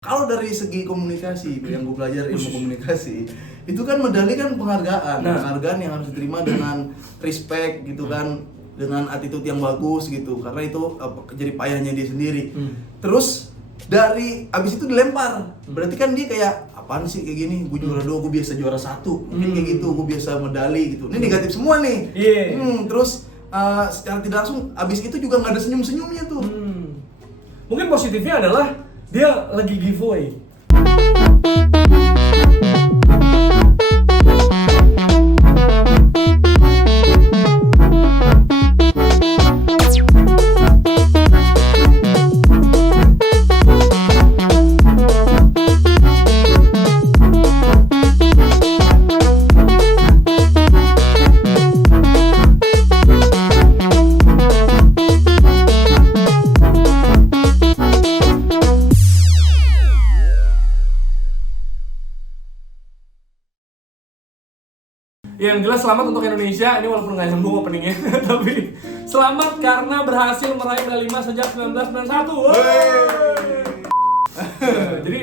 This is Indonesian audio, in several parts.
Kalau dari segi komunikasi, yang gue belajar ilmu komunikasi, itu kan medali kan penghargaan, penghargaan yang harus diterima dengan respect gitu kan, dengan attitude yang bagus gitu, karena itu jadi payahnya dia sendiri. Terus dari abis itu dilempar, berarti kan dia kayak apaan sih kayak gini, gue juara 2, gue biasa juara 1, mungkin kayak gitu, gue biasa medali gitu. Ini negatif semua nih. Terus secara tidak langsung abis itu juga nggak ada senyum-senyumnya tuh. Mungkin positifnya adalah dia lagi giveaway. Yang jelas selamat untuk Indonesia, ini walaupun nggak nyambung openingnya, tapi selamat karena berhasil meraih medali emas sejak 1991. Jadi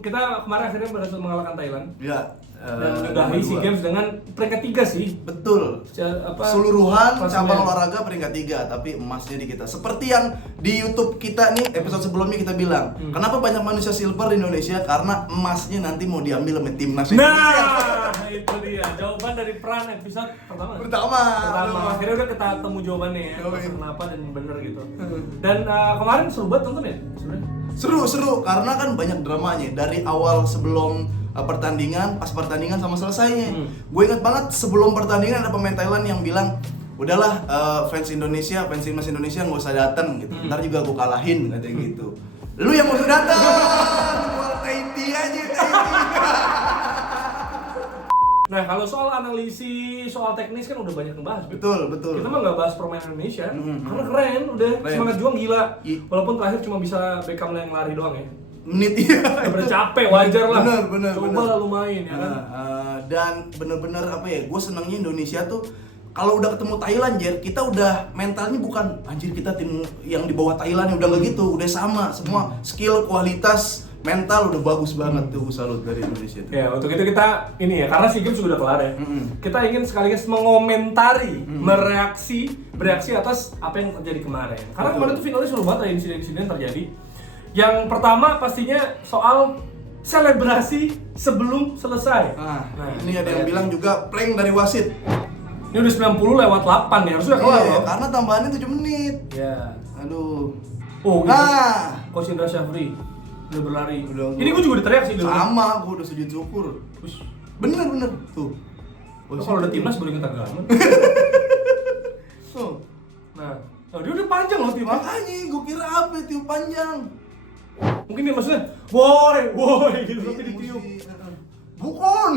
kita kemarin akhirnya berhasil mengalahkan Thailand. Ya. Dan menyudahi SEA Games dengan peringkat 3 sih. Betul. Keseluruhan cabang olahraga peringkat 3, tapi emasnya di kita. Seperti yang di YouTube kita nih, episode sebelumnya kita bilang, kenapa banyak manusia silver di Indonesia? Karena emasnya nanti mau diambil sama timnas Indonesia. Nah, itu dia jawaban dari Pran episode pertama. Akhirnya udah kita temu jawabannya ya, kenapa dan bener gitu. Dan kemarin seru banget nonton ya sebenarnya. Seru karena kan banyak dramanya dari awal sebelum pertandingan, pas pertandingan sama selesainya. Gue ingat banget sebelum pertandingan ada pemain Thailand yang bilang, udahlah fans timnas Indonesia nggak usah datang gitu. Ntar juga gue kalahin katanya gitu. Lu yang mau datang, jual Tahiti aja Tahiti. Nah kalau soal analisis, soal teknis kan udah banyak ngebahas. Betul. Kita mah nggak bahas permainan Indonesia, karena keren, udah semangat juang gila. Walaupun terakhir cuma bisa Beckham yang lari doang ya. Menit ya. Udah capek, wajar lah. Bener. Coba lah lu main ya kan. Dan bener-bener apa ya, gue senangnya Indonesia tuh kalau udah ketemu Thailand, Jer, kita udah mentalnya bukan anjir kita tim yang di bawah Thailand, udah nggak gitu, udah sama semua skill, kualitas, mental udah bagus banget tuh, salut dari Indonesia tuh. Ya untuk itu kita ini ya, karena SEA Games sudah kelar ya. Kita ingin sekaligus mengomentari, bereaksi atas apa yang terjadi kemarin. Karena kemarin tuh finalnya seru banget, ada insiden-insiden terjadi. Yang pertama pastinya soal selebrasi sebelum selesai. Nah, ini ada yang bilang juga prank dari wasit. Ini udah 90 lewat 8 ya, harusnya kelar loh. Karena tambahannya 7 menit. Ya. Aduh. Oh gitu. Coach Indra Syafri udah berlari. Ini gue juga diteriak sih dulu. Sama, gue udah sujud syukur. Bener tuh. Kalau udah timnas boleh kita gamen. Tuh. Nah, dia udah panjang loh tiup. Makanya gue kira apa tiup panjang. Mungkin dia maksudnya, woi gitu tapi ditiup. Bukan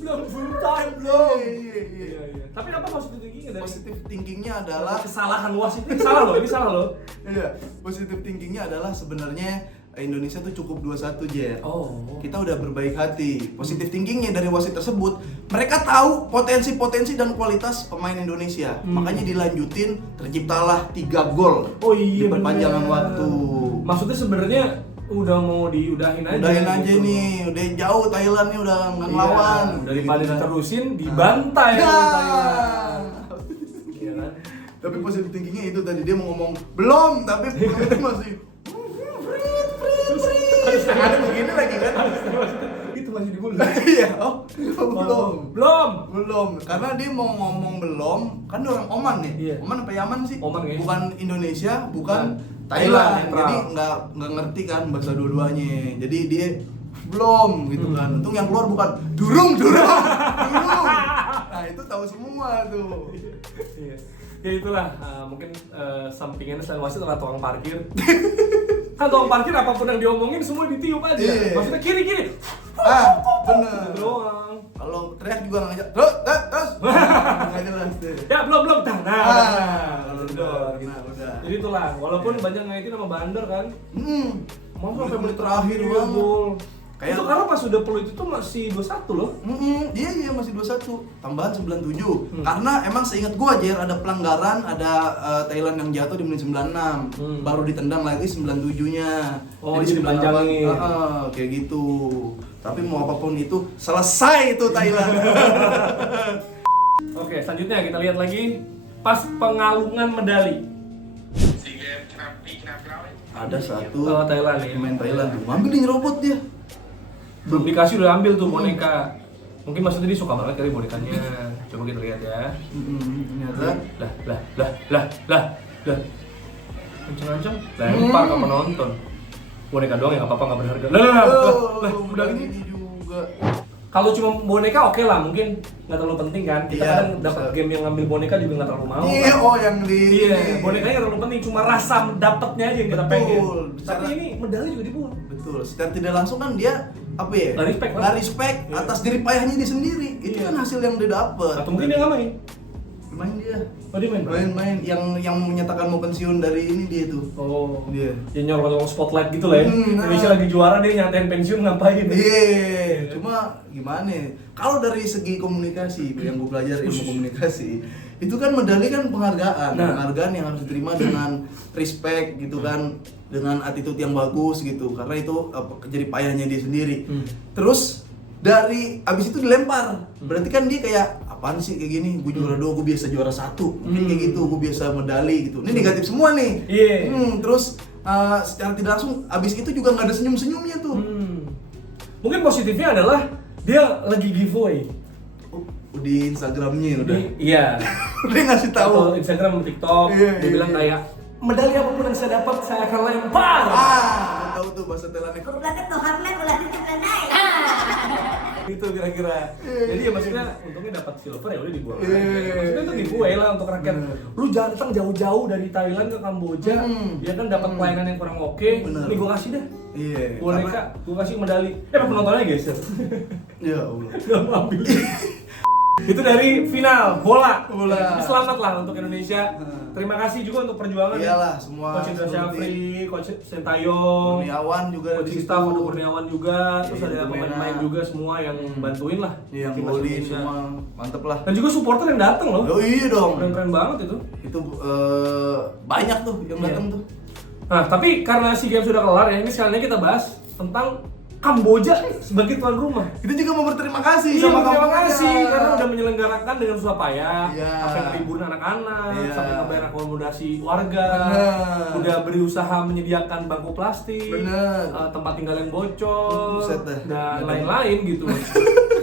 Belum full time belum. Iya. Tapi apa positif thinkingnya dari Positif thinkingnya adalah kesalahan wasit ini salah loh. Iya, positif thinkingnya adalah sebenarnya Indonesia tuh cukup 2-1, Jer. Kita udah berbaik hati. Positif thinkingnya dari wasit tersebut, mereka tahu potensi dan kualitas pemain Indonesia. Makanya dilanjutin, terciptalah 3 gol di perpanjangan waktu. Maksudnya sebenarnya udah mau diudahin aja. Gitu. Nih, udah jauh Thailand nih udah ngelawan. Daripada diterusin dibantai Thailand. Iya kan? Tapi positif thinkingnya itu tadi dia mau ngomong belum, tapi itu masih ada begini lagi kan? Itu masih di mulut. Iya, belum. Karena dia mau ngomong belum, kan dia orang Oman nih. Iya. Oman apa Yaman sih? Oman kayaknya. Bukan Indonesia, bukan Thailand. Jadi nggak ngerti kan bahasa dua-duanya. Jadi dia belum gitu kan. Untung yang keluar bukan durung. Nah, itu tahu semua tuh. Iya. Ya itulah, mungkin sampingannya selain wasit adalah tukang parkir. Kan tukang parkir apapun yang diomongin semua ditiup aja. Maksudnya kiri. Bener. Doang. Kalau teriak juga nggak ngajak. Terus. Nggak jelas deh. Ya belum. Udah. Jadi itulah, walaupun banyak ngaitin sama Bandar kan. Mau sampai menit terakhir banget. Itu karena pas udah peluit itu masih 21 loh. Iya masih 21, tambahan 97. Karena emang seingat gua Jer ada pelanggaran, ada Thailand yang jatuh di menit 96. Baru ditendang lagi 97-nya. Oh, jadi dipanjangin. Kayak gitu. Tapi mau apapun itu selesai itu Thailand. Oke, selanjutnya kita lihat lagi pas pengalungan medali. Ada satu Thailand ya. pemain Thailand tuh ngambil nyerobot dia. Belum dikasih udah ambil tuh boneka. Mungkin maksudnya dia suka banget kali bonekanya. Coba kita lihat ya. Ternyata Lah. Kenceng-kenceng lempar ke penonton. Boneka doang ya, apa-apa, nggak berharga. Lah, medali ini juga. Kalau cuma boneka oke lah, mungkin nggak terlalu penting kan. Kita Iya, kadang dapat game yang ngambil boneka juga nggak terlalu mau. Iya, kan? oh yang di Iya, bonekanya nggak terlalu penting, cuma rasa dapatnya aja yang kita Betul. pengen. Secara- Tapi ini medali juga dibuang. Betul, secara tidak langsung kan dia apa ya? Nggak respect lah. Nggak respect Iya. atas jerih payahnya dia sendiri. Itu Iya. kan hasil yang dia dapat. Atau mungkin dia nggak main. Main dia. Oh dia main. Main yang menyatakan mau pensiun dari ini dia tuh. Oh. Dia. Dia nyorong spotlight gitu lah ya. Nah. Indonesia lagi juara dia nyatain pensiun ngapain? Iya, cuma gimana ya? Kalau dari segi komunikasi, yang gue belajar ilmu komunikasi, itu kan medali kan penghargaan, Nah. penghargaan yang harus diterima dengan respect gitu kan, dengan attitude yang bagus gitu, karena itu jadi payahnya dia sendiri. Terus dari abis itu dilempar, berarti kan dia kayak apaan sih kayak gini? Gue juara 2, gue biasa juara 1, mungkin kayak gitu, gue biasa medali gitu. Ini negatif semua nih. Iya. Terus secara tidak langsung abis itu juga nggak ada senyum-senyumnya tuh. Mungkin positifnya adalah dia lagi giveaway. Di Instagramnya udah. Iya. Udah ngasih tahu. Atau Instagram, TikTok, Iya, dia iya, bilang iya. kayak medali apapun yang saya dapat saya akan lempar. Gua tahu tuh bahasa Thailandnya. Berarti tuh Harlem ulah titip landai. Gitu kira-kira. Jadi ya maksudnya untungnya dapat silver ya udah dibuang. Iya. Maksudnya itu giveaway lah untuk rakyat. Lu jangan datang jauh-jauh dari Thailand ke Kamboja, dia kan dapat pelayanan yang kurang oke. Bener. Nih gua kasih dah. Iya. Boneka, gua kasih medali. Penontonnya geser. Ya Allah. Gak mau ambil. Itu dari final bola. Bola. Tapi selamat lah untuk Indonesia. Terima kasih juga untuk perjuangan. Iyalah, semua Coach Indra seluruh Syafri, Coach Sintayong, Kurniawan juga di coaching situ. staff ada Kurniawan juga, terus Iya, ada Pemena. pemain-pemain juga semua yang bantuin lah. Iya, yang timnas golin Indonesia. semua mantep lah. Dan juga supporter yang datang loh. Oh iya dong. Keren-keren banget itu. Itu banyak tuh yang Iya. datang tuh. Nah, tapi karena SEA Games sudah kelar ya, ini sekalian kita bahas tentang Kamboja sebagai tuan rumah. Kita juga mau berterima kasih Iya, sama terima Kamboja. kasih karena udah menyelenggarakan dengan susah payah, Iya. sampai ngeliburin anak-anak, Iya. sampai ngebayar akomodasi warga, Bener. udah berusaha menyediakan bangku plastik, Bener. tempat tinggal yang bocor, Buset dah. dan lain-lain gitu.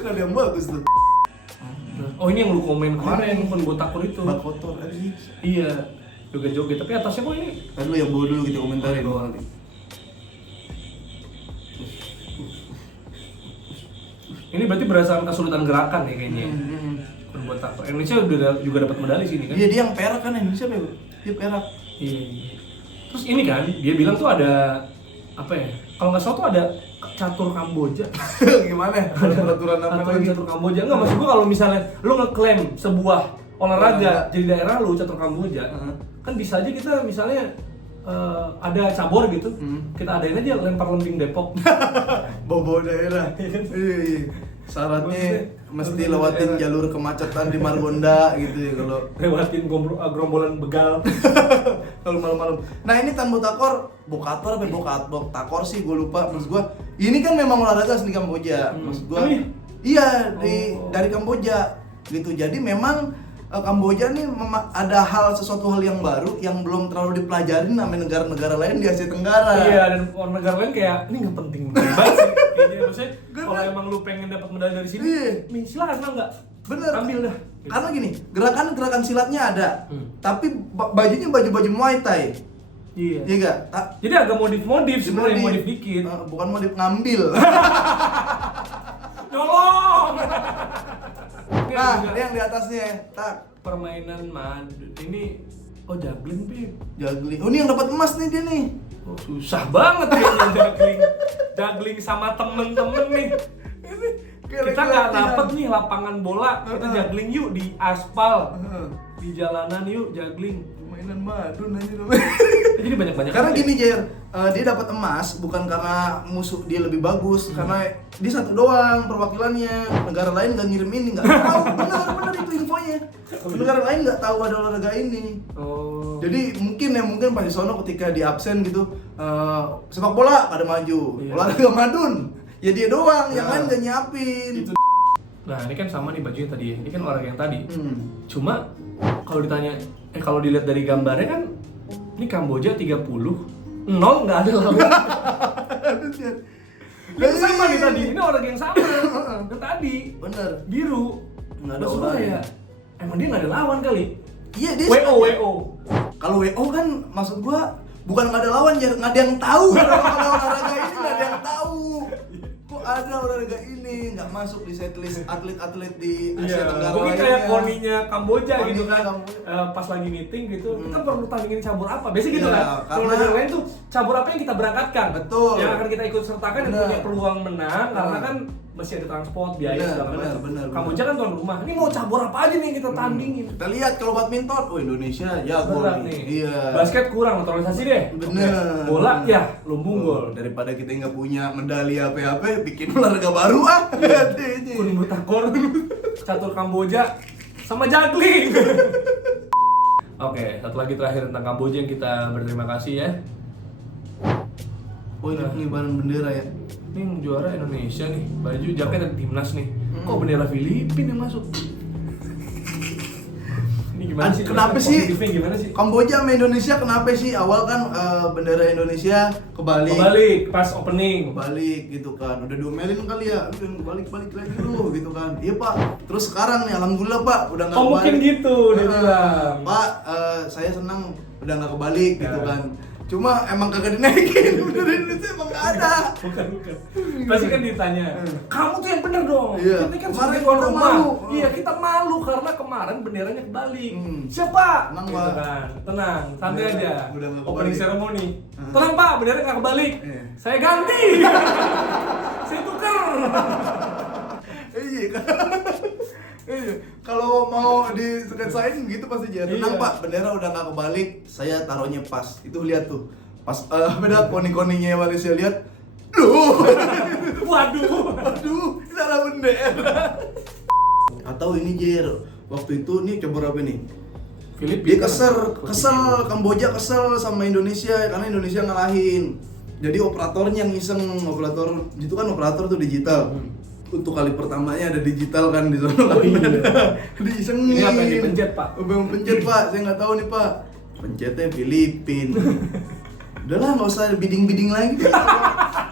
Ada yang bagus tuh. Oh ini yang lu komen kemarin, kon botakur itu. Bak kotor aja. Iya, joget-joget. Tapi atasnya kok ini? Kan lu yang bawa dulu kita komentarin. Oh, Ini berarti berdasarkan kesulitan gerakan ya kayaknya. Kon botakur. Indonesia juga dapat medali sini kan? Iya dia yang perak kan Indonesia apa ya? Dia perak. Iya. Terus ini kan, dia bilang tuh ada apa ya? Kalau nggak salah tuh ada catur Kamboja. Gimana? Ada peraturan apa Aturan lagi? catur Kamboja. Enggak, maksud gua kalau misalnya lu ngeklaim sebuah olahraga jadi daerah lu catur Kamboja, kan bisa aja kita misalnya ada cabur gitu, kita adain aja lempar lembing Depok. Bawa daerah. Iya. Syaratnya mesti lewatin jalur kemacetan di Margonda gitu ya kalau Lewatin gerombolan begal. kalau malam-malam. Nah ini Tan Botakor, Bokator apa Boktakor sih gue lupa. Maksud gue ini kan memang olahraga asli Kamboja. Maksud gue iya dari Kamboja gitu. Jadi memang Kamboja nih ada sesuatu hal yang baru yang belum terlalu dipelajarin sama negara-negara lain di Asia Tenggara. Iya, dan orang negara lain kayak ini nggak penting banget sih. Kayaknya maksudnya kalau emang lu pengen dapat medali dari sini, Iya. nih silakan enggak? Bener. Ambil dah. Karena gini, gerakan silatnya ada, tapi bajunya baju Muay Thai. Iya. Iya enggak? Jadi agak modif sebenarnya, modif dikit. Bukan modif ngambil. Tolong. Nah, ini yang di atasnya, tak Permainan madu. Ini juggling, Pip. juggling. Oh, ini yang dapat emas nih dia nih. Oh, susah banget kayaknya juggling. Juggling sama temen-temen nih. Ini Kita nggak dapet nih lapangan bola, kita juggling yuk di aspal. Di jalanan yuk juggling. Cuma ini Milan Madun aja dong. Jadi banyak-banyak. Karena gini Jer, dia dapat emas bukan karena musuh dia lebih bagus, karena dia satu doang perwakilannya. Negara lain nggak ngirim ini, nggak tahu. Benar itu infonya. Negara lain nggak tahu ada olahraga ini. Oh. Jadi mungkin Pak Yusono ketika di absen gitu, sepak bola pada maju, Iya. olahraga madun, ya dia doang, yang lain nggak nyiapin. Nah ini kan sama nih bajunya tadi ya, ini kan olahraga yang tadi. Cuma kalau ditanya, kalau dilihat dari gambarnya kan, ini Kamboja 30, 0 nggak ada lawan. Ini sama nih tadi, ini olahraga yang sama. Yang tadi, Bener. biru. Nggak ada Maksud gua olahraga. ya, emang dia nggak ada lawan kali. Iya dia. WO. Kalau WO kan maksud gua bukan nggak ada lawan, Jar, nggak ada yang tahu kalau olahraga ini nggak ada yang tahu. Kok ada olahraga ini nggak masuk di setlist atlet-atlet di Asia Tenggara mungkin lainnya. kayak koninya Kamboja Koninya gitu kan. Kamboja. Pas lagi meeting gitu, kita perlu tandingin cabur apa? Biasanya gitu Iya, kan. Kalau karena- negara lain tuh cabur apa yang kita berangkatkan? Betul. Yang akan kita ikut sertakan dan Benar. punya peluang menang karena kan mesti ada transport, biaya Benar, segala benar, macam. benar. Kamboja kan tuan rumah. Ini mau cabur apa aja nih yang kita tandingin? Kita lihat kalau badminton, oh Indonesia jago Berat nih. nih. Iya. Basket kurang naturalisasi deh. Bener. Oke. Bola ya lumbung gol. Daripada kita nggak punya medali apa-apa, bikin olahraga baru ah. Katanya. Kun butakor, catur Kamboja sama juggling. Oke, satu lagi terakhir tentang Kamboja yang kita berterima kasih ya. Oh ini pengibaran bendera ya. Ini yang juara Indonesia nih, baju jaket dan timnas nih. Kok bendera Filipina yang masuk? Ini gimana sih? Kenapa sih? Positifnya gimana sih? Kamboja sama Indonesia kenapa sih? Awal kan bendera Indonesia kebalik. Kebalik pas opening. Balik gitu kan, udah diomelin kali ya, udah balik lagi lu gitu kan. Iya Pak, terus sekarang nih alhamdulillah Pak udah nggak Oh mungkin gitu dia bilang. Pak, saya senang udah nggak kebalik gitu kan. Cuma emang kagak dinaikin, bendera Indonesia emang nggak ada. Bukan. Pasti kan ditanya, kamu tuh yang bener dong. Iya. Kita kan Kemarin sebagai tuan kita rumah. malu. Iya kita malu karena kemarin benderanya kebalik. Hmm. Siapa? Tenang, Gitu Pak. kan. Tenang, santai Udah- aja. udah nggak Opening kebalik. ceremony. Tenang Pak, benderanya nggak kebalik. Iya. Saya ganti. Saya tuker. Iya kan. Iya. Kalau mau disketsain gitu pasti jadi. Tenang Iya. Pak, bendera udah nggak kebalik, saya taruhnya pas. Itu lihat tuh. Pas beda koni-koninya Malaysia lihat. Loh. Waduh. Aduh, salah bendera. Atau ini Jer, waktu itu nih coba apa nih? Dia kesel, Kamboja kesel sama Indonesia karena Indonesia ngalahin. Jadi operatornya yang iseng, operator itu kan operator tuh digital. Untuk kali pertamanya ada digital kan di sana. Oh, iya. Diisengin. Ini apa yang dipencet, Pak? Apa yang pencet Pak? Saya nggak tahu nih Pak. Pencetnya Filipin. Udahlah nggak usah bidding lagi.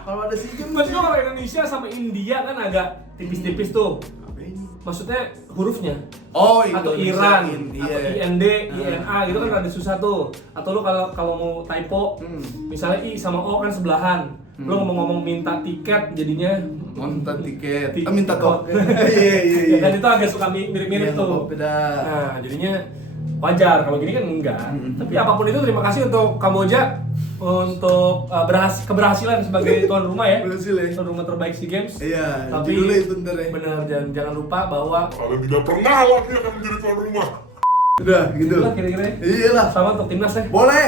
Kalau ada SEA Games. Maksudnya kalau Indonesia sama India kan agak tipis-tipis tuh. Apa ini? Maksudnya hurufnya. Oh, Atau Indonesia, Iran, iya. atau IND, INA gitu kan ada susah tuh. Atau lu kalau mau typo, misalnya I sama O kan sebelahan. Lu ngomong-ngomong minta tiket jadinya Nonton tiket. Tiket. Minta kok. Iya. Ya kan itu agak suka mirip-mirip Iya, tuh. beda. Nah, jadinya wajar kalau gini kan enggak. Tapi apapun itu terima kasih untuk Kamboja untuk keberhasilan sebagai tuan rumah ya. Berhasil ya. Tuan rumah terbaik SEA Games. Iya, Tapi judulnya itu ntar ya. benar jangan lupa bahwa Kalian tidak pernah lagi akan menjadi tuan rumah. Udah gitu. itulah kira-kira. Iyalah. Sama untuk timnas ya. Boleh.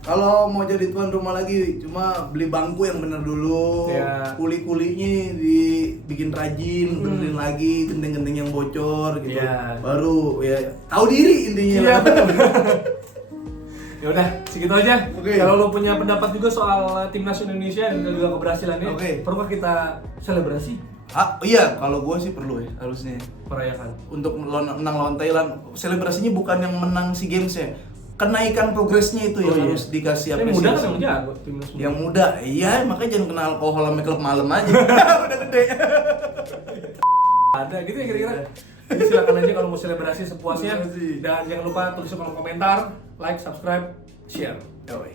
Kalau mau jadi tuan rumah lagi, cuma beli bangku yang bener dulu. Iya. Kuli-kulinya dibikin rajin, benerin lagi, genteng-genteng yang bocor gitu. Iya. Baru ya tahu diri intinya. Iya lah. betul. Ya udah, segitu aja. Oke. Kalau lo punya pendapat juga soal timnas Indonesia dan juga keberhasilannya, Oke. perlukah kita selebrasi, Iya, kalau gue sih perlu ya harusnya. merayakan? Untuk menang lawan Thailand, selebrasinya bukan yang menang SEA Games ya. Kenaikan progresnya itu yang harus dikasih Tapi muda kan apresiasi. yang jago timnas muda. Yang muda, iya makanya jangan kenal alkohol sama klub malam aja. Udah gede. Ada gitu ya kira-kira. Jadi silakan aja kalau mau selebrasi sepuasnya. Selebrasi. Dan jangan lupa tulis di kolom komentar, like, subscribe, share. Yoi.